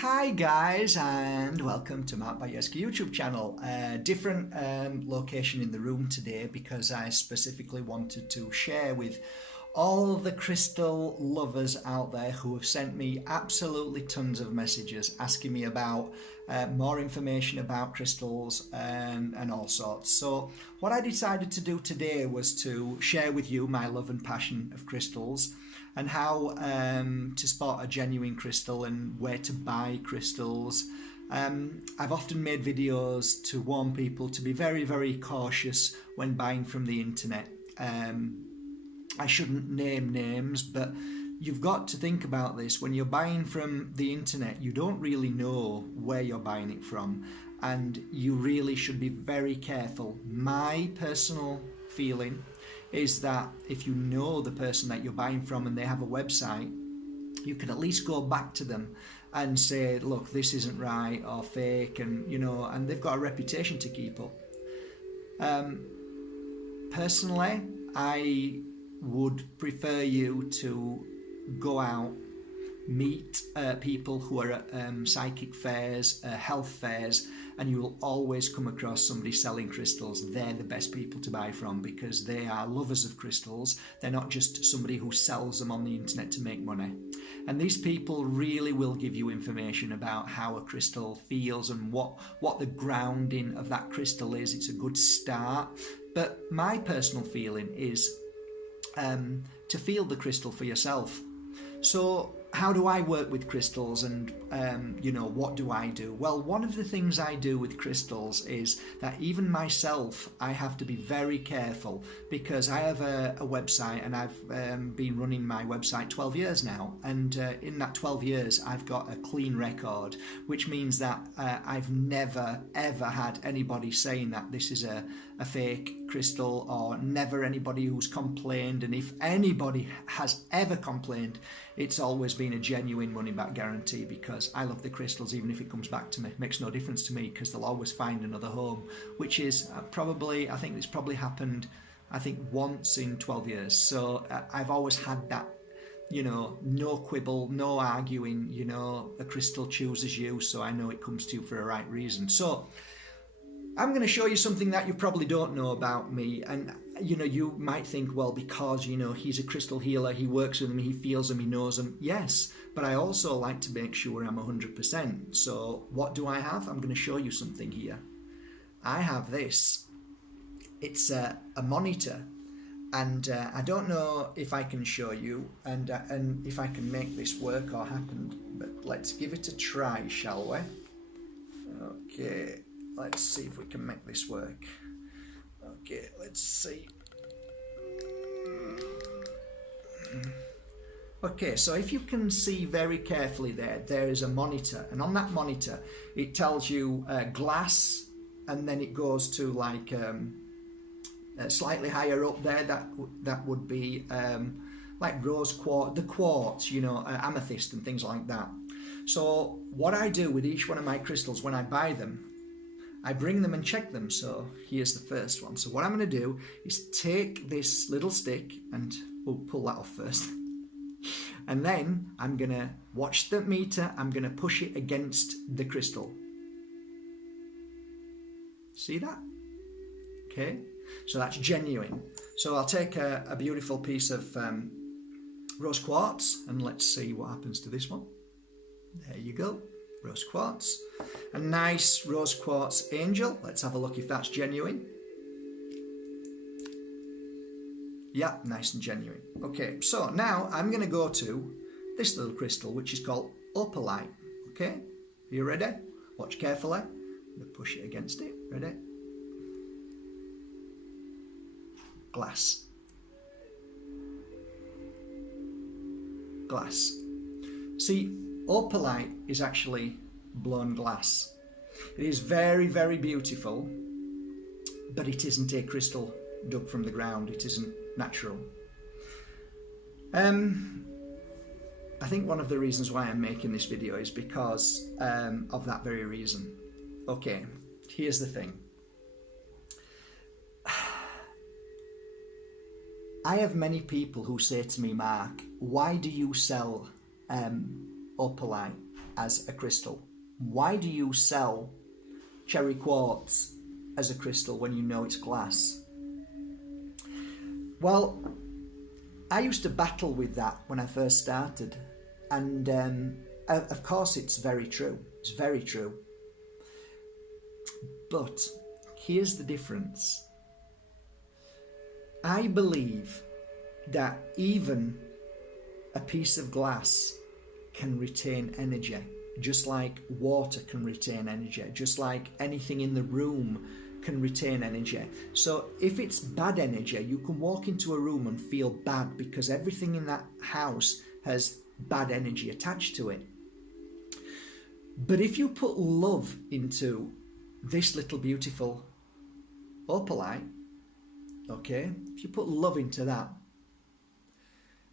Hi guys, and welcome to my Bajerski YouTube channel. Different location in the room today because I specifically wanted to share with all the crystal lovers out there who have sent me absolutely tons of messages asking me about more information about crystals and all sorts. So what I decided to do today was to share with you my love and passion of crystals and how to spot a genuine crystal and where to buy crystals. I've often made videos to warn people to be very, very cautious when buying from the internet. I shouldn't name names, but you've got to think about this. When you're buying from the internet, you don't really know where you're buying it from, and you really should be very careful. My personal feeling is that if you know the person that you're buying from and they have a website, you can at least go back to them and say, look, this isn't right or fake, and and they've got a reputation to keep up. Personally, I would prefer you to go out, meet people who are at psychic fairs, health fairs, and you will always come across somebody selling crystals. They're the best people to buy from because they are lovers of crystals. They're not just somebody who sells them on the internet to make money. And these people really will give you information about how a crystal feels and what the grounding of that crystal is. It's a good start. But my personal feeling is to feel the crystal for yourself. So how do I work with crystals, and what do I do? Well, one of the things I do with crystals is that even myself, I have to be very careful because I have a website, and I've been running my website 12 years now, and in that 12 years I've got a clean record, which means that I've never ever had anybody saying that this is a fake crystal, or never anybody who's complained. And if anybody has ever complained, it's always been a genuine money back guarantee, because I love the crystals. Even if it comes back to me, it makes no difference to me, because they'll always find another home, which is I think it's probably happened once in 12 years. So I've always had that, no quibble, no arguing, a crystal chooses you, so I know it comes to you for a right reason. So I'm going to show you something that you probably don't know about me. And you might think, well, because he's a crystal healer, he works with them, he feels them, he knows them. Yes, but I also like to make sure I'm 100%. So what do I have? I'm going to show you something here. I have this. It's a monitor, and I don't know if I can show you and if I can make this work or happen, but let's give it a try, shall we? Okay. Let's see if we can make this work. Okay, let's see. Okay, so if you can see very carefully there is a monitor, and on that monitor it tells you glass, and then it goes to like slightly higher up there, that would be like rose quartz, the quartz, amethyst and things like that. So what I do with each one of my crystals when I buy them, I bring them and check them. So here's the first one. So what I'm going to do is take this little stick, and we'll pull that off first. And then I'm going to watch the meter. I'm going to push it against the crystal. See that? Okay. So that's genuine. So I'll take a beautiful piece of rose quartz, and let's see what happens to this one. There you go. Rose quartz. A nice rose quartz angel. Let's have a look if that's genuine. Yeah, nice and genuine. Okay, so now I'm going to go to this little crystal, which is called opalite. Okay, are you ready? Watch carefully. I'm going to push it against it. Ready? Glass. Glass. See, opalite is actually blown glass. It is very, very beautiful, but it isn't a crystal dug from the ground. It isn't natural. I think one of the reasons why I'm making this video is because of that very reason. Okay, here's the thing. I have many people who say to me, Mark, why do you sell opalite? as a crystal? Why do you sell cherry quartz as a crystal when you know it's glass? Well, I used to battle with that when I first started, and of course it's very true. It's very true. But here's the difference. I believe that even a piece of glass can retain energy, just like water can retain energy, just like anything in the room can retain energy. So if it's bad energy, you can walk into a room and feel bad because everything in that house has bad energy attached to it. But if you put love into this little beautiful opalite, okay, if you put love into that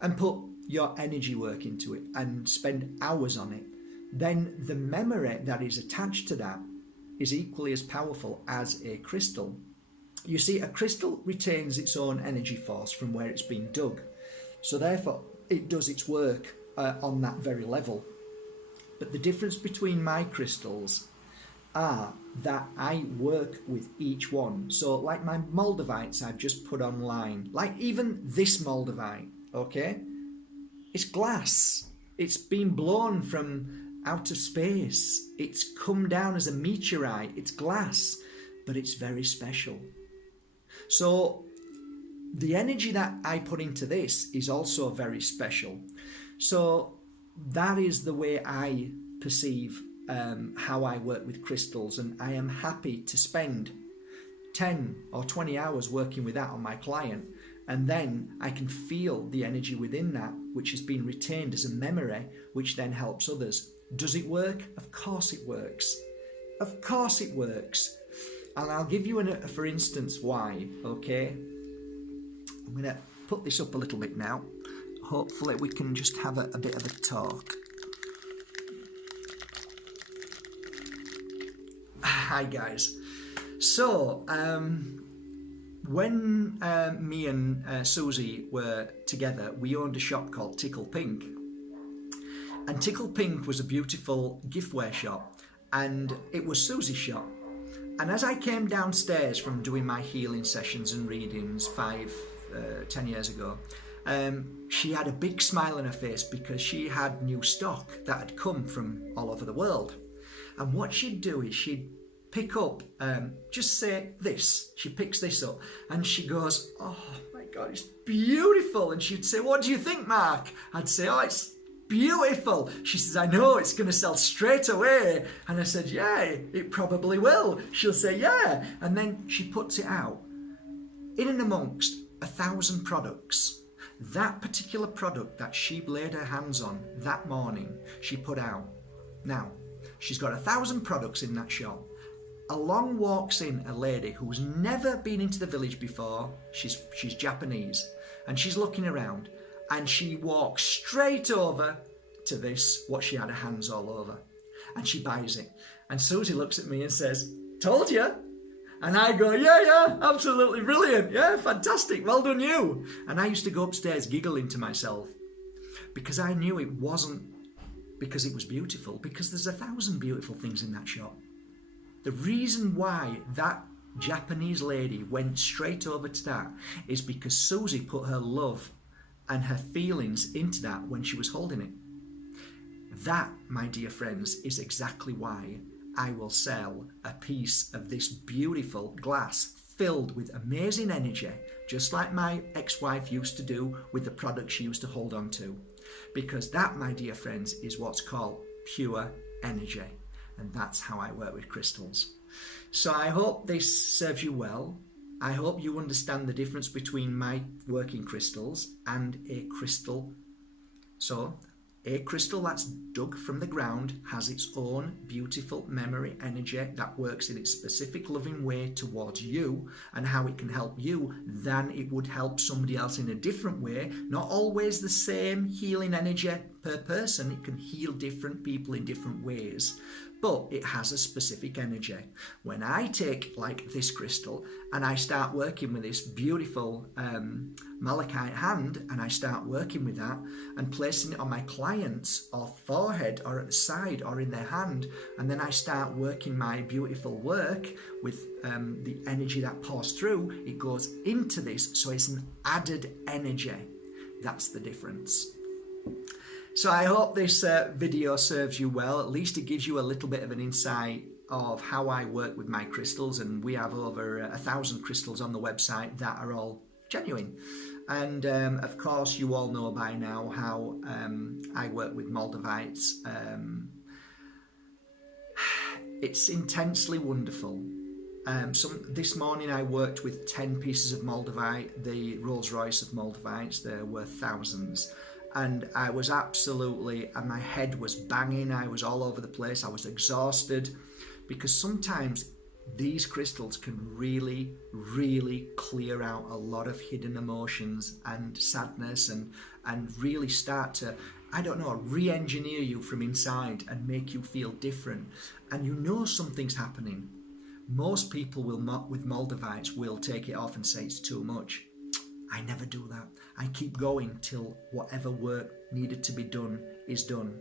and put your energy work into it and spend hours on it, then the memory that is attached to that is equally as powerful as a crystal. You see, a crystal retains its own energy force from where it's been dug. So therefore, it does its work on that very level. But the difference between my crystals are that I work with each one. So like my moldavites I've just put online, like even this moldavite, okay? It's glass. It's been blown from outer space. It's come down as a meteorite. It's glass, but it's very special. So the energy that I put into this is also very special. So that is the way I perceive how I work with crystals, and I am happy to spend 10 or 20 hours working with that on my client, and then I can feel the energy within that which has been retained as a memory, which then helps others. Does it work? Of course it works. Of course it works. And I'll give you for instance why, okay? I'm going to put this up a little bit now. Hopefully we can just have a bit of a talk. Hi guys. So, when me and Susie were together, we owned a shop called Tickle Pink. And Tickle Pink was a beautiful giftware shop, and it was Susie's shop. And as I came downstairs from doing my healing sessions and readings 10 years ago, she had a big smile on her face because she had new stock that had come from all over the world. And what she'd do is she'd pick up, just say this, she picks this up and she goes, oh my God, it's beautiful. And she'd say, what do you think, Mark? I'd say, oh, it's beautiful. She says, I know, it's going to sell straight away. And I said, yeah, it probably will. She'll say, yeah. And then she puts it out. In and amongst 1,000 products, that particular product that she laid her hands on that morning, she put out. Now, she's got 1,000 products in that shop. Along walks in a lady who's never been into the village before. She's Japanese, and she's looking around, and she walks straight over to this, what she had her hands all over, and she buys it. And Susie looks at me and says, told you? And I go, yeah, absolutely brilliant. Yeah, fantastic. Well done you. And I used to go upstairs giggling to myself because I knew it wasn't because it was beautiful, because there's 1,000 beautiful things in that shop. The reason why that Japanese lady went straight over to that is because Susie put her love and her feelings into that when she was holding it. That, my dear friends, is exactly why I will sell a piece of this beautiful glass filled with amazing energy, just like my ex-wife used to do with the products she used to hold on to. Because that, my dear friends, is what's called pure energy. And that's how I work with crystals. So I hope this serves you well. I hope you understand the difference between my working crystals and a crystal. So a crystal that's dug from the ground has its own beautiful memory energy that works in its specific loving way towards you and how it can help you than it would help somebody else in a different way. Not always the same healing energy per person. It can heal different people in different ways, but it has a specific energy. When I take like this crystal and I start working with this beautiful malachite hand, and I start working with that and placing it on my clients or forehead or at the side or in their hand, and then I start working my beautiful work with the energy that pours through, it goes into this, so it's an added energy. That's the difference. So I hope this video serves you well. At least it gives you a little bit of an insight of how I work with my crystals, and we have over 1,000 crystals on the website that are all genuine. And of course you all know by now how I work with moldavites. It's intensely wonderful. This morning I worked with 10 pieces of moldavite, the Rolls Royce of moldavites. They're worth thousands. And I was absolutely, and my head was banging, I was all over the place, I was exhausted, because sometimes these crystals can really, really clear out a lot of hidden emotions and sadness, and really start to, I don't know, re-engineer you from inside and make you feel different. And you know something's happening. Most people with moldavites will take it off and say it's too much. I never do that. I keep going till whatever work needed to be done is done.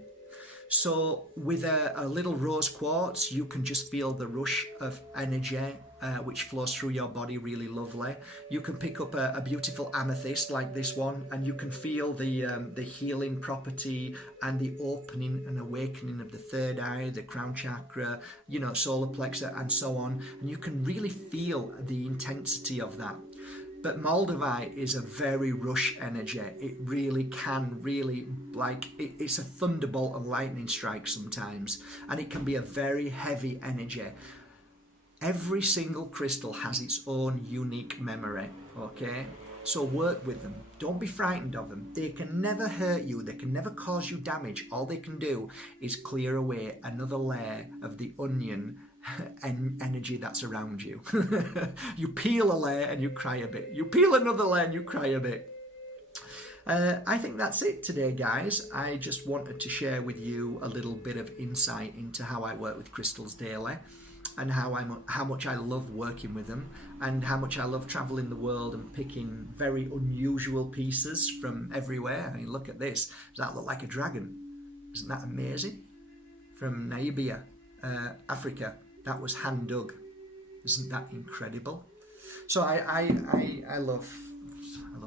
So with a little rose quartz, you can just feel the rush of energy which flows through your body really lovely. You can pick up a beautiful amethyst like this one, and you can feel the healing property and the opening and awakening of the third eye, the crown chakra, you know, solar plexus and so on. And you can really feel the intensity of that. But moldavite is a very rush energy. It really can it's a thunderbolt and lightning strike sometimes, and it can be a very heavy energy. Every single crystal has its own unique memory, okay? So work with them. Don't be frightened of them. They can never hurt you. They can never cause you damage. All they can do is clear away another layer of the onion and energy that's around you. You peel a layer and you cry a bit. You peel another layer and you cry a bit. I think that's it today, guys. I just wanted to share with you a little bit of insight into how I work with crystals daily, and how much I love working with them, and how much I love traveling the world and picking very unusual pieces from everywhere. I mean, look at this. Does that look like a dragon? Isn't that amazing? From Namibia, Africa. That was hand dug. Isn't that incredible? So I love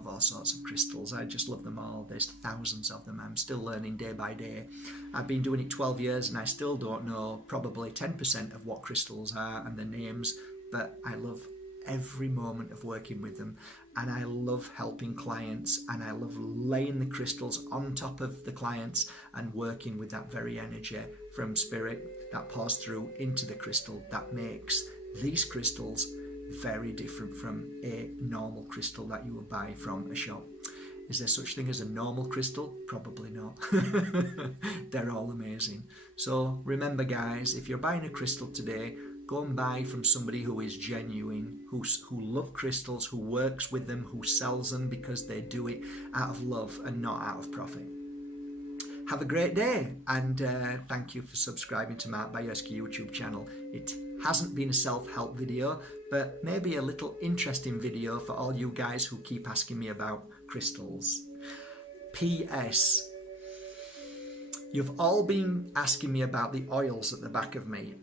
all sorts of crystals. I just love them all. There's thousands of them. I'm still learning day by day. I've been doing it 12 years and I still don't know probably 10% of what crystals are and the names, but I love every moment of working with them, and I love helping clients, and I love laying the crystals on top of the clients and working with that very energy from spirit that pours through into the crystal that makes these crystals very different from a normal crystal that you would buy from a shop. Is there such thing as a normal crystal? Probably not. They're all amazing. So remember, guys, if you're buying a crystal today, go and buy from somebody who is genuine, who love crystals, who works with them, who sells them because they do it out of love and not out of profit. Have a great day, and thank you for subscribing to Mark Bajerski YouTube channel. It hasn't been a self-help video, but maybe a little interesting video for all you guys who keep asking me about crystals. P.S. You've all been asking me about the oils at the back of me.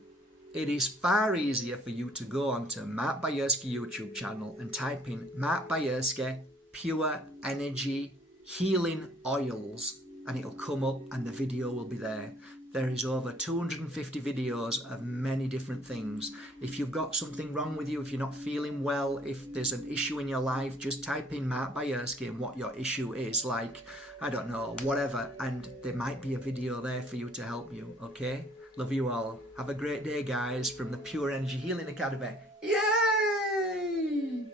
It is far easier for you to go onto Mark Bajerski YouTube channel and type in Mark Bajerski Pure Energy Healing Oils, and it'll come up and the video will be there. There is over 250 videos of many different things. If you've got something wrong with you, if you're not feeling well, if there's an issue in your life, just type in Mark Bajerski and what your issue is, like, I don't know, whatever, and there might be a video there for you to help you, okay? Love you all. Have a great day, guys, from the Pure Energy Healing Academy. Yay!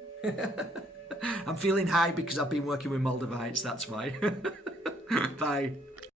I'm feeling high because I've been working with moldavites, that's why. Bye.